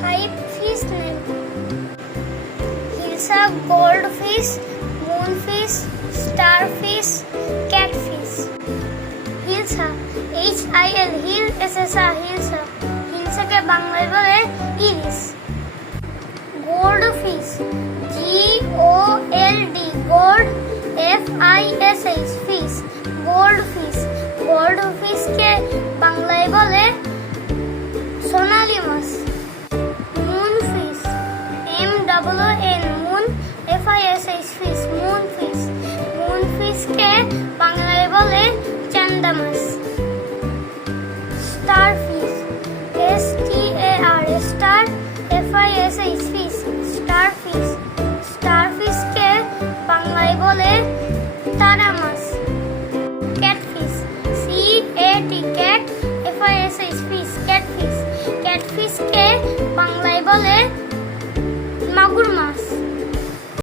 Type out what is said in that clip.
five fish name. Hilsa goldfish, moonfish, starfish, catfish. Hilsa H I L hill S S A hilsa হিলসাকে বাংলায় বলে ইলিশ goldfish G O L D gold F I S H fish goldfish gold ফিশকে double N moon F I S H fish moon fish moon ফিশকে বাংলায় বলে চান্দা মাছ star fish S T A R star F I S H fish star fish star ফিশকে বাংলায় বলে তারা মাছ catfish C A T cat F I S H fish catfish ক্যাটফিশকে বাংলায় বলে kurma.